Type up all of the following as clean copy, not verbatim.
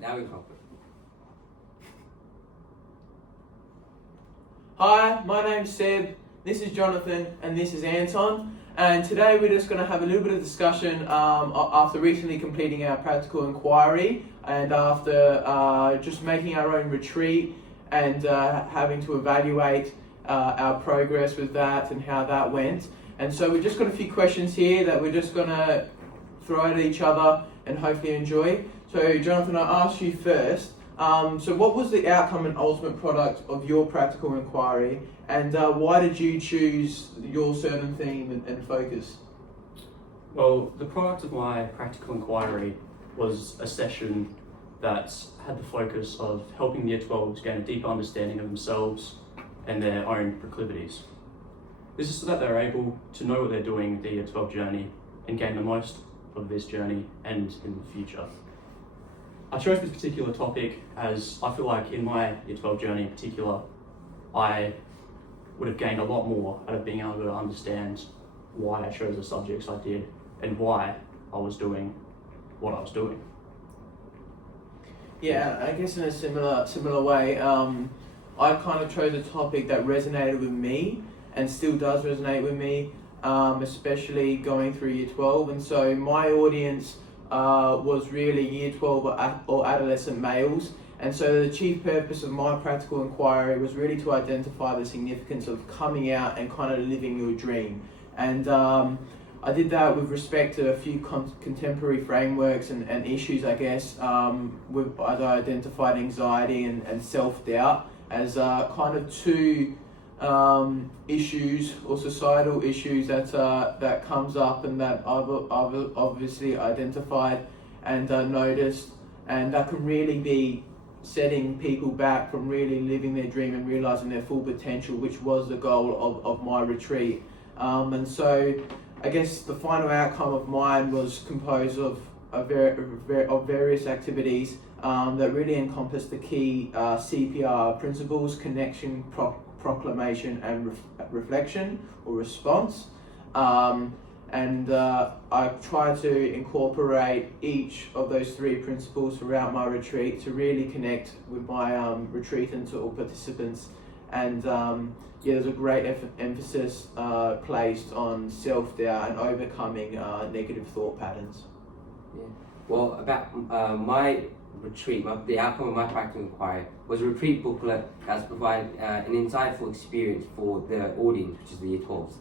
Now we can. Hi, my name's Seb, this is Jonathan, and this is Anton. And today we're just going to have a little bit of discussion after recently completing our practical inquiry and after just making our own retreat and having to evaluate our progress with that and how that went. And so we've just got a few questions here that we're just going to throw at each other and hopefully enjoy. So Jonathan, I'll ask you first. So what was the outcome and ultimate product of your practical inquiry, and why did you choose your certain theme and focus? Well, the product of my practical inquiry was a session that had the focus of helping Year 12s gain a deeper understanding of themselves and their own proclivities. This is so that they're able to know what they're doing with their Year 12 journey and gain the most of this journey and in the future. I chose this particular topic as I feel like in my Year 12 journey in particular, I would have gained a lot more out of being able to understand why I chose the subjects I did and why I was doing what I was doing. Yeah, I guess in a similar way, I kind of chose a topic that resonated with me and still does resonate with me, especially going through Year 12. And so my audience was really Year 12 or adolescent males, and so the chief purpose of my practical inquiry was really to identify the significance of coming out and kind of living your dream. And I did that with respect to a few contemporary frameworks and issues, I guess, as I identified anxiety and self-doubt as kind of two issues or societal issues that comes up and that I've obviously identified and noticed, and that can really be setting people back from really living their dream and realizing their full potential, which was the goal of my retreat. And so I guess the final outcome of mine was composed of various activities that really encompass the key CPR principles: connection, proclamation, and reflection or response. And I try to incorporate each of those three principles throughout my retreat to really connect with my retreatants or participants. And there's a great emphasis placed on self-doubt and overcoming negative thought patterns. Yeah. Well, about my retreat, the outcome of my practical inquiry was a retreat booklet that's provided an insightful experience for the audience, which is the Year 12s.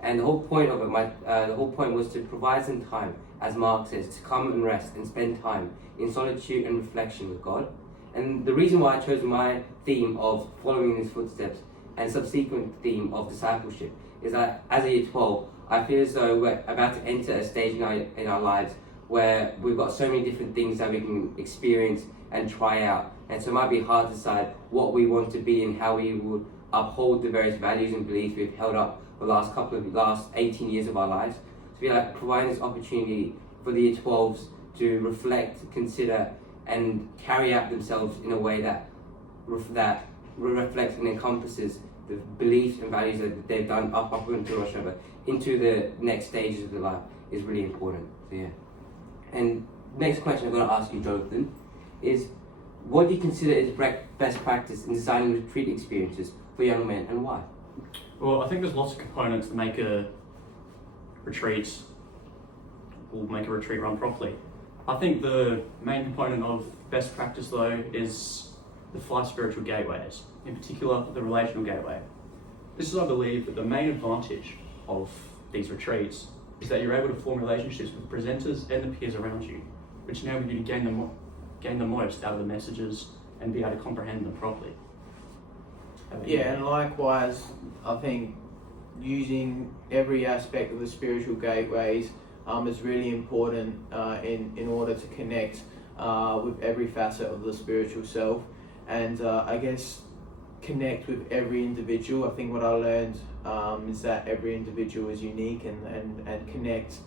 And the whole point of it, the whole point was to provide some time, as Mark says, to come and rest and spend time in solitude and reflection with God. And the reason why I chose my theme of following in His footsteps and subsequent theme of discipleship is that as a Year 12, I feel as though we're about to enter a stage in our lives where we've got so many different things that we can experience and try out. And so it might be hard to decide what we want to be and how we would uphold the various values and beliefs we've held up the last 18 years of our lives. So we like providing this opportunity for the Year 12s to reflect, consider, and carry out themselves in a way that reflects and encompasses the beliefs and values that they've done up until Rosh Hashanah into the next stages of their life is really important. So yeah. And next question I'm going to ask you, Jonathan, is what do you consider is best practice in designing retreat experiences for young men, and why? Well, I think there's lots of components that make a retreat run properly. I think the main component of best practice though is the 5 spiritual gateways, in particular the relational gateway. This is, I believe, that the main advantage of these retreats is that you're able to form relationships with the presenters and the peers around you, which enable you to gain the most out of the messages and be able to comprehend them properly. Yeah, and likewise, I think using every aspect of the spiritual gateways is really important in order to connect with every facet of the spiritual self, and I guess connect with every individual. I think what I learned is that every individual is unique and connect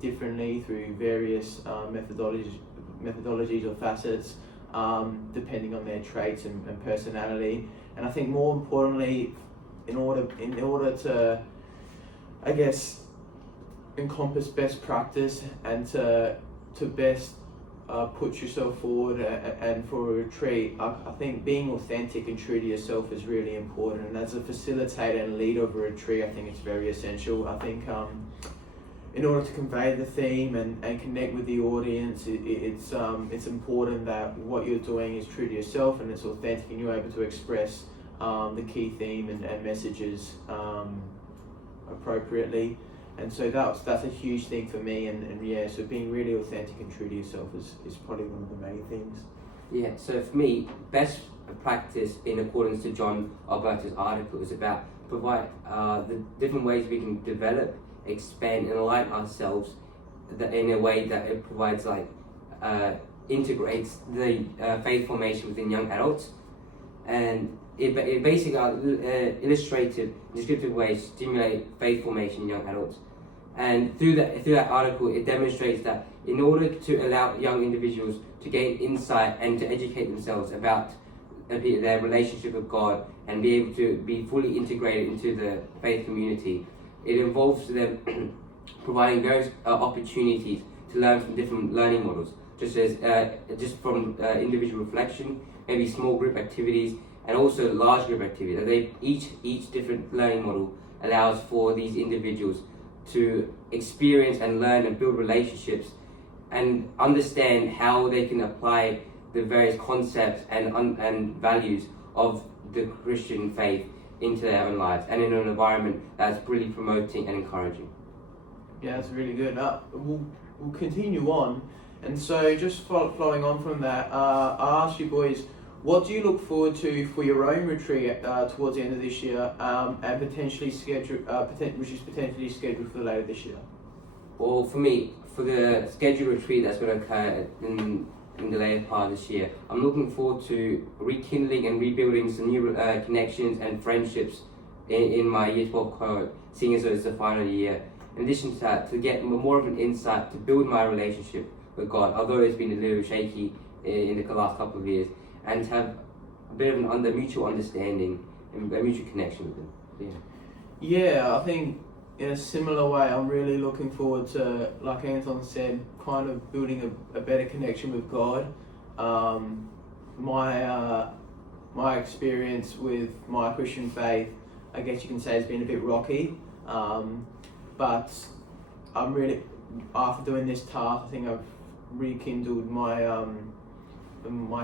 differently through various methodologies or facets, depending on their traits and personality. And I think more importantly, in order to, I guess, encompass best practice and to best put yourself forward and for a retreat, I think being authentic and true to yourself is really important. And as a facilitator and leader of a retreat, I think it's very essential. I think in order to convey the theme and connect with the audience, it's important that what you're doing is true to yourself and it's authentic and you're able to express the key theme and messages appropriately. And so that's a huge thing for me, and yeah, so being really authentic and true to yourself is probably one of the main things. Yeah, so for me, best practice in accordance to John Alberto's article is about provide the different ways we can develop, expand and align ourselves in a way that it provides integrates the faith formation within young adults, and it basically illustrative, descriptive ways stimulate faith formation in young adults. And through that article, it demonstrates that in order to allow young individuals to gain insight and to educate themselves about their relationship with God and be able to be fully integrated into the faith community, it involves them providing various opportunities to learn from different learning models, just from individual reflection, maybe small group activities, and also large group activities. Each different learning model allows for these individuals to experience and learn and build relationships and understand how they can apply the various concepts and values of the Christian faith into their own lives and in an environment that's really promoting and encouraging. Yeah, that's really good. We'll continue on, and so just following on from that, I asked you boys, what do you look forward to for your own retreat towards the end of this year, and potentially scheduled, which is potentially scheduled for later this year? Well, for me, for the scheduled retreat that's going to occur in the later part of this year, I'm looking forward to rekindling and rebuilding some new connections and friendships in my Year 12 cohort, seeing as though it's the final year. In addition to that, to get more of an insight to build my relationship with God, although it's been a little shaky in the last couple of years, and to have a bit of an mutual understanding and a mutual connection with Him. Yeah, I think in a similar way, I'm really looking forward to, like Anton said, kind of building a better connection with God. My experience with my Christian faith, I guess you can say, has been a bit rocky. But I'm really, after doing this task, I think I've rekindled my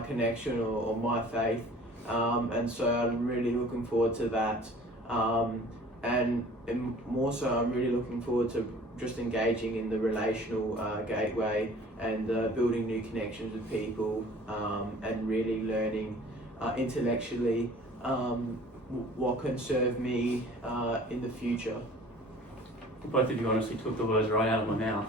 connection or my faith, and so I'm really looking forward to that. And more so, I'm really looking forward to just engaging in the relational gateway and building new connections with people, and really learning intellectually what can serve me in the future. Both of you honestly took the words right out of my mouth.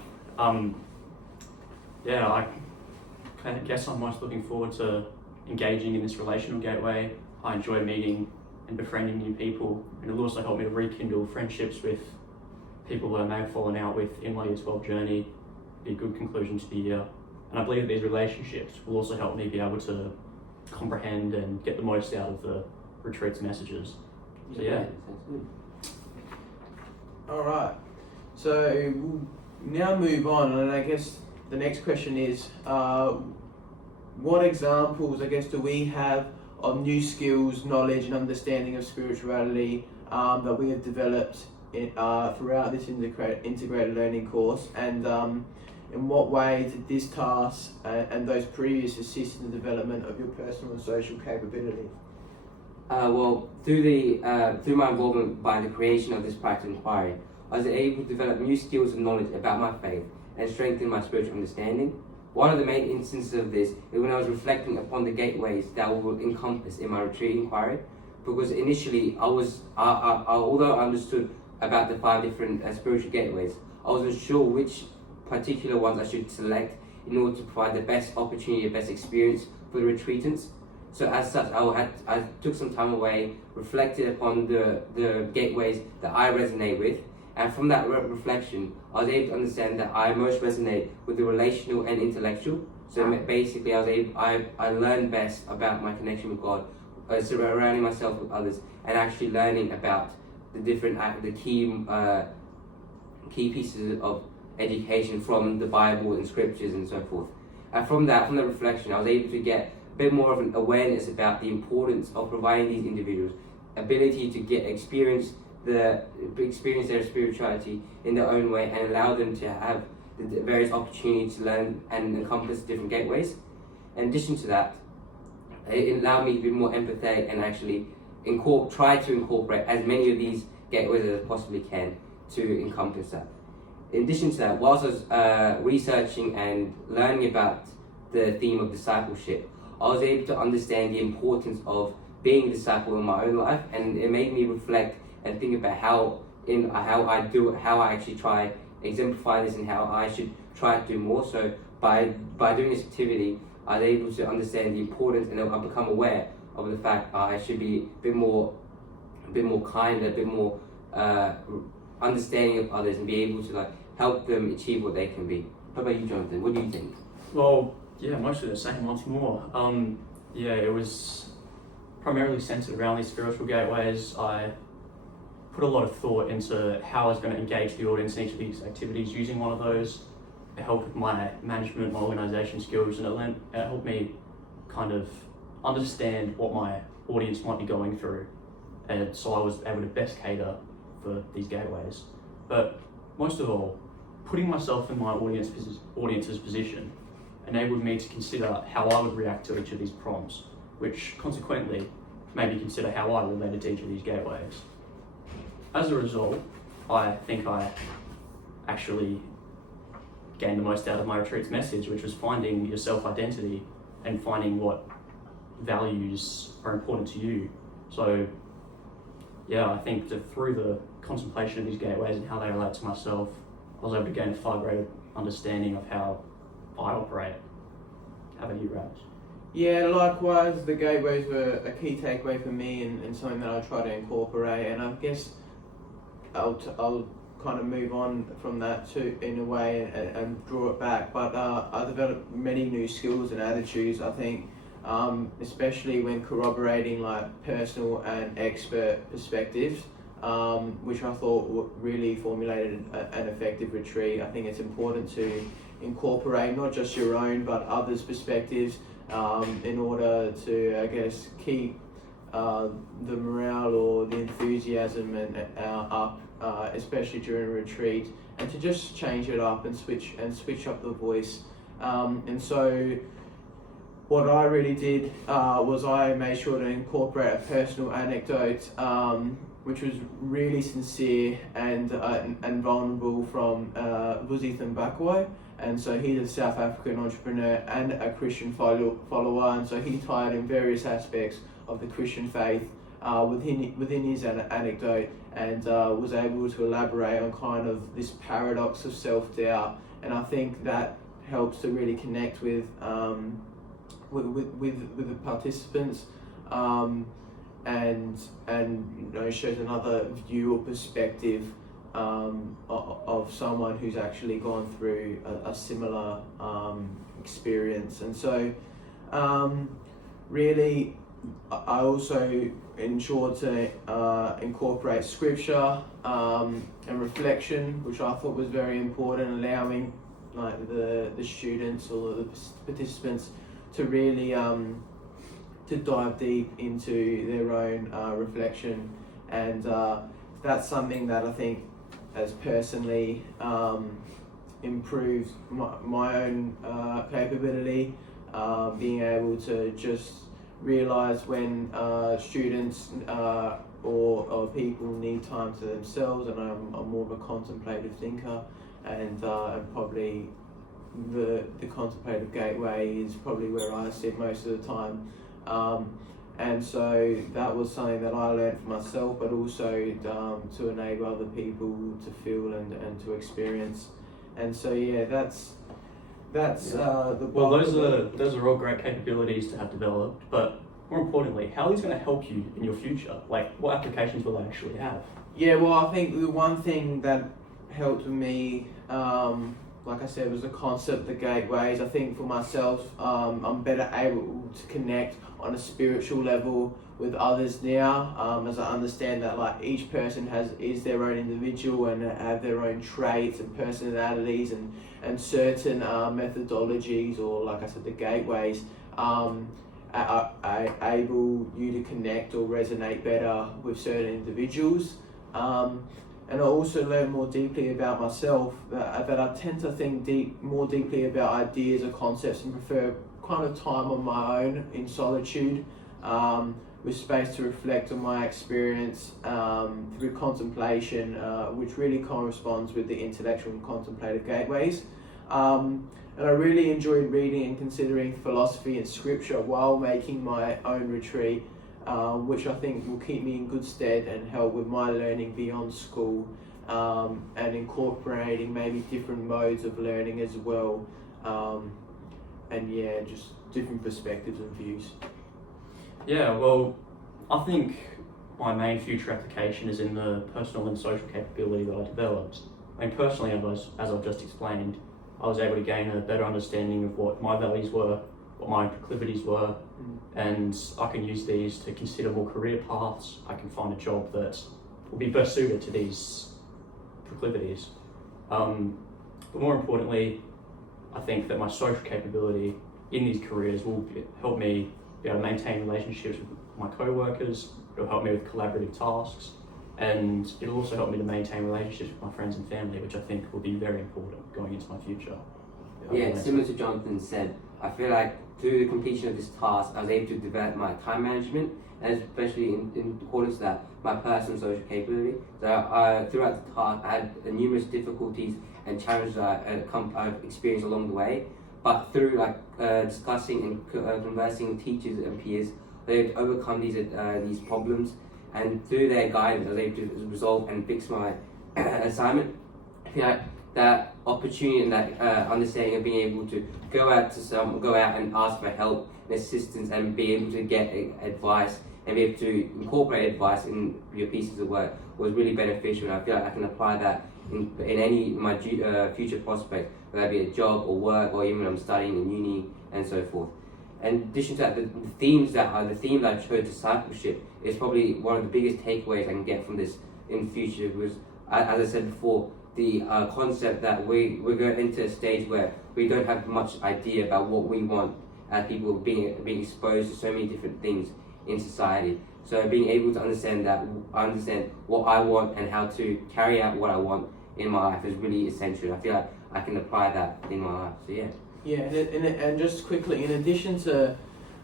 I guess I'm most looking forward to engaging in this relational gateway. I enjoy meeting and befriending new people, and it'll also help me to rekindle friendships with people that I may have fallen out with in my Year 12 journey. Be a good conclusion to the year. And I believe that these relationships will also help me be able to comprehend and get the most out of the retreat's messages. So yeah. Alright, so we'll now move on, and I guess the next question is, what examples, I guess, do we have of new skills, knowledge and understanding of spirituality that we have developed throughout this integrated learning course, and in what way did this task and those previous assist in the development of your personal and social capability? Well, through my involvement by the creation of this practice inquiry, I was able to develop new skills and knowledge about my faith and strengthen my spiritual understanding. One of the main instances of this is when I was reflecting upon the gateways that will encompass in my retreat inquiry, because initially although I understood about the 5 different spiritual gateways, I wasn't sure which particular ones I should select in order to provide the best opportunity, the best experience for the retreatants. So as such, I took some time away, reflected upon the gateways that I resonate with, and from that reflection, I was able to understand that I most resonate with the relational and intellectual. So basically, I learned best about my connection with God, surrounding myself with others, and actually learning about the key pieces of education from the Bible and scriptures and so forth. And from that reflection, I was able to get a bit more of an awareness about the importance of providing these individuals ability to experience their spirituality in their own way, and allow them to have the various opportunities to learn and encompass different gateways. In addition to that, it allowed me to be more empathetic and actually try to incorporate as many of these gateways as I possibly can to encompass that. In addition to that, whilst I was researching and learning about the theme of discipleship, I was able to understand the importance of being a disciple in my own life, and it made me reflect and think about how I actually try exemplify this and how I should try to do more. So by doing this activity, I was able to understand the importance, and I become aware of the fact I should be a bit more kind, a bit more understanding of others, and be able to help them achieve what they can be. How about you, Jonathan? What do you think? Well, yeah, mostly the same. Once more, yeah, it was primarily centered around these spiritual gateways. I put a lot of thought into how I was going to engage the audience in each of these activities using one of those. It helped with my management, my organisation skills, and it helped me kind of understand what my audience might be going through, and so I was able to best cater for these gateways. But most of all, putting myself in my audience's position enabled me to consider how I would react to each of these prompts, which consequently made me consider how I related to each of these gateways. As a result, I think I actually gained the most out of my retreat's message, which was finding your self-identity and finding what values are important to you. So yeah, I think that through the contemplation of these gateways and how they relate to myself, I was able to gain a far greater understanding of how I operate. How about you, Raj? Yeah, likewise, the gateways were a key takeaway for me, and something that I try to incorporate. And I guess I'll kind of move on from that too, in a way, and draw it back. But I developed many new skills and attitudes, I think, especially when corroborating personal and expert perspectives, which I thought really formulated an effective retreat. I think it's important to incorporate not just your own but others' perspectives in order to, I guess, keep the morale or the enthusiasm up, especially during a retreat, and to just change it up and switch up the voice. And so what I really did was I made sure to incorporate a personal anecdote, which was really sincere and vulnerable, from Vuzi Thambakwa. And so he's a South African entrepreneur and a Christian follower, and so he tied in various aspects of the Christian faith within his anecdote, and was able to elaborate on kind of this paradox of self-doubt. And I think that helps to really connect with the participants, and shows another view or perspective of someone who's actually gone through a similar experience. And so really I also ensured to incorporate scripture and reflection, which I thought was very important, allowing the students or the participants to really to dive deep into their own reflection. And that's something that I think has personally improved my own capability, being able to just realise when students or people need time to themselves, and I'm more of a contemplative thinker, and probably the contemplative gateway is probably where I sit most of the time. And so that was something that I learned for myself, but also to enable other people to feel and to experience. And so yeah, that's the. Well, those are all great capabilities to have developed, but more importantly, how are these going to help you in your future? Like, what applications will they actually have? Yeah, well, I think the one thing that helped me like I said, was the concept of the gateways. I think for myself, I'm better able to connect on a spiritual level with others now, as I understand that like each person is their own individual and have their own traits and personalities and certain methodologies, or like I said, the gateways are able you to connect or resonate better with certain individuals. And I also learn more deeply about myself, that I tend to think more deeply about ideas or concepts and prefer kind of time on my own in solitude, with space to reflect on my experience through contemplation, which really corresponds with the intellectual and contemplative gateways. And I really enjoyed reading and considering philosophy and scripture while making my own retreat, which I think will keep me in good stead and help with my learning beyond school, and incorporating maybe different modes of learning as well, and yeah, just different perspectives and views. Yeah, well, I think my main future application is in the personal and social capability that I developed. I mean, personally, as I've just explained, I was able to gain a better understanding of what my values were, what my proclivities were, and I can use these to consider more career paths. I can find a job that will be best suited to these proclivities. But more importantly, I think that my social capability in these careers will help me be able to maintain relationships with my co-workers. It'll help me with collaborative tasks, and it'll also help me to maintain relationships with my friends and family, which I think will be very important going into my future. Yeah, similar to Jonathan said, I feel like through the completion of this task, I was able to develop my time management, and especially in accordance to that, my personal social capability. So throughout the task, I had numerous difficulties and challenges I've experienced along the way. But through discussing and conversing with teachers and peers, I was able to overcome these problems, and through their guidance, I was able to resolve and fix my assignment. I feel like that opportunity and that understanding of being able to go out and ask for help and assistance and be able to get advice and be able to incorporate advice in your pieces of work was really beneficial, and I feel like I can apply that in any of my future prospects, whether that be a job or work or even when I'm studying in uni and so forth. And in addition to that, the theme that I chose, discipleship, is probably one of the biggest takeaways I can get from this in the future, because as I said before, the concept that we're going into a stage where we don't have much idea about what we want as people being exposed to so many different things in society. So being able to understand what I want and how to carry out what I want in my life is really essential. I feel like I can apply that in my life. So yeah. Yeah, and just quickly, in addition to,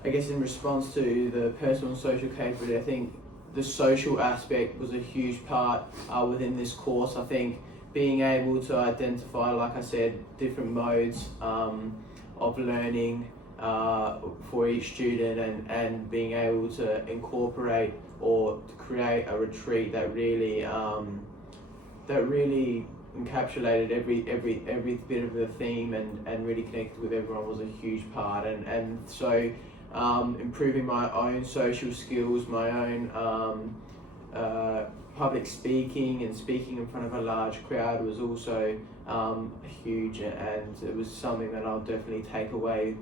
I guess in response to the personal and social capability, I think the social aspect was a huge part within this course. I think being able to identify, like I said, different modes of learning for each student, and being able to incorporate or to create a retreat that really encapsulated every bit of the theme and really connected with everyone was a huge part, and so improving my own social skills, my own public speaking and speaking in front of a large crowd was also huge, and it was something that I'll definitely take away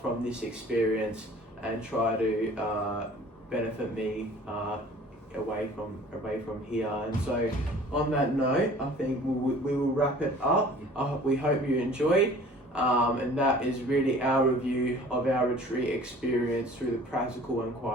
from this experience and try to benefit me away from here. And so on that note, I think we will wrap it up. We hope you enjoyed, and that is really our review of our retreat experience through the practical inquiry.